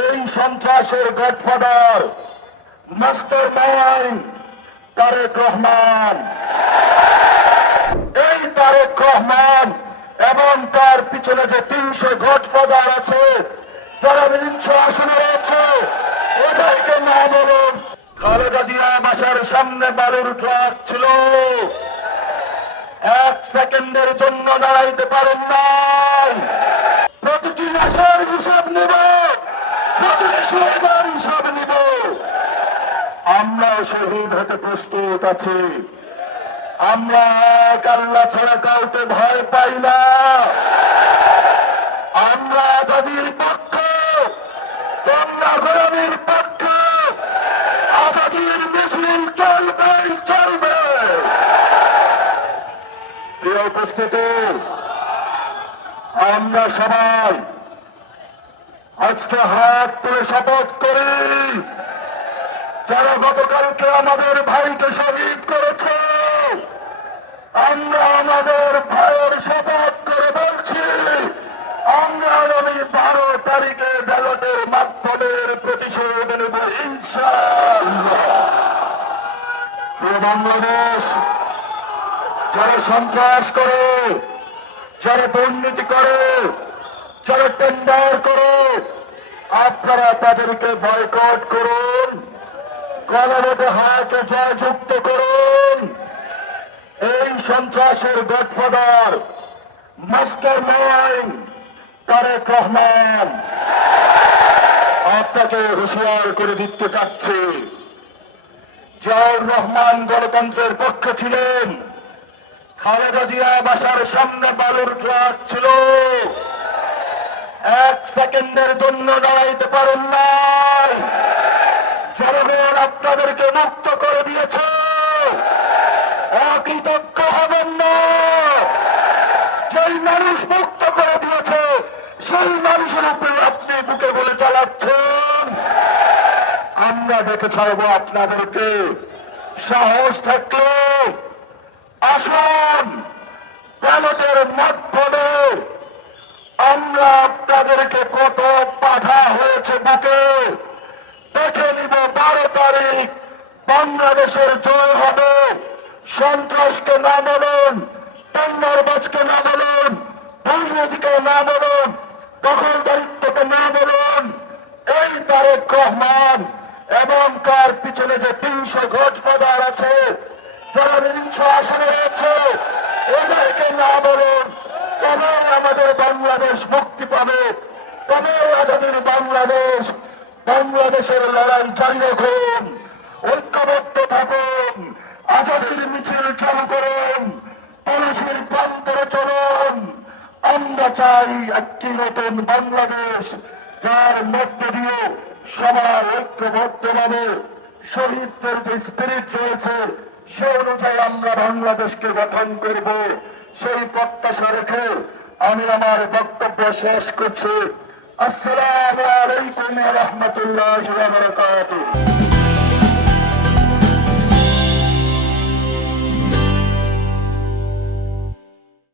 এই সন্ত্রাসের godfather master mind Tarique Rahman. এই তারেক রহমান এবং তার পিছনে যে 300 গডফাদার আছে, যারা বিভিন্ন আসনে রয়েছে, ওদেরকে না বলুন। খালেদা জিয়া বাসার সামনে বালুর ট্রাক ছিল, 1 সেকেন্ডের জন্য দাঁড়াইতে পারেন নাই। প্রতিটি মাসের হিসাব নেব, প্রতিটি শহীদের হিসাব নেব। আমরা শহীদ হতে প্রস্তুত আছি। আমরা এক আল্লাহ ছাড়া কাউকে ভয় পাই না। আমরা আজাদির পক্ষে, তোমরা গোলামীর পক্ষে। আজাদির মিছিল চলবেই চলবে। প্রিয় উপস্থিতি, আমরা সবাই আজকে হাত তুলে শপথ করি, যারা গতকালকে আমাদের ভাইকে শহীদ করেছে, আমরা আমাদের ভাইয়ের শপথ করে বলছি, আমরা আগামী 12 তারিখে ব্যালটের মাধ্যমে প্রতিশোধ নেব ইনশাআল্লাহ। বাংলাদেশ যারা সন্ত্রাস করে, যারা দুর্নীতি করে, যারা টেন্ডার করে, আপনারা তাদেরকে বয়কট করুন, গণভোটে হাতে জয়যুক্ত করুন। এই সন্ত্রাসের godfather master mind Tarique Rahman আপনাকে হুঁশিয়ার করে দিতে চাচ্ছে। জিয়াউর রহমান গণতন্ত্রের পক্ষে ছিলেন, খালেদা জিয়া বাসার সামনে বালুর ট্রাক ছিল, 1 সেকেন্ডের জন্য দাঁড়াইতে পারেন নাই। জনগণ আপনাদেরকে মুক্ত করে দিয়েছে, অকৃতজ্ঞ হবেন না। যেই মানুষ মুক্ত করে দিয়েছে, সেই মানুষের উপরে আপনি বুকে বলে চালাচ্ছেন। আমরা দেখে ছাড়বো আপনাদেরকে। সাহস থাকলে আসুন, ব্যালটের মাধ্যমে আমরা আপনাদেরকে কত বাধা হয়েছে বুকে দেখে নিব। 12 তারিখ বাংলাদেশের জয় হবে। সন্ত্রাসকে না বলুন, টেন্ডারবাজকে না বলুন, দুর্নীতিকে না বলুন, দখলদারিত্বকে না বলুন। এই তারেক রহমান এবং তার পিছনে যে 300 গডফাদার আছে, যারা বিভিন্ন আসনে রয়েছে, এদেরকে না বলুন। তবে আমাদের বাংলাদেশ মুক্তি পাবে, তবে আজাদির বাংলাদেশ। বাংলাদেশের লড়াই জারি রাখুন, ঐক্যবদ্ধ থাকুন, আজাদির মিছিল চালু করুন, পুলিশের প্রান্তরে চলুন। আমরা চাই একটি নতুন বাংলাদেশ, যার মধ্য দিয়ে সবাই ঐক্যবদ্ধভাবে শহীদদের যে স্পিরিট রয়েছে, সে অনুযায়ী আমরা বাংলাদেশকে গঠন করব। সেই প্রত্যাশা রেখে আমি আমার বক্তব্য শেষ করছি। আসসালামু আলাইকুম ওয়া রাহমাতুল্লাহি ওয়া বারাকাতুহু।